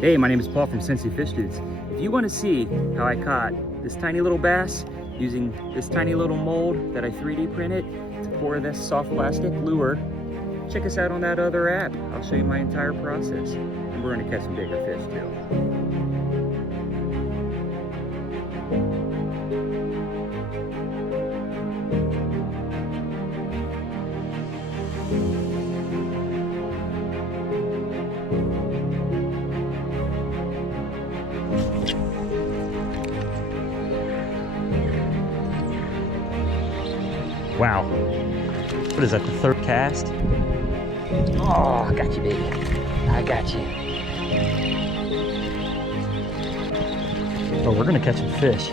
Hey, my name is Paul from Sensi Fish Dudes. If you want to see how I caught this tiny little bass using this tiny little mold that I 3D printed to pour this soft plastic lure, check us out on that other app. I'll show you my entire process. And we're going to catch some bigger fish too. Wow. What is that, the third cast? Oh, I got you, baby. I got you. Oh, we're gonna catch some fish.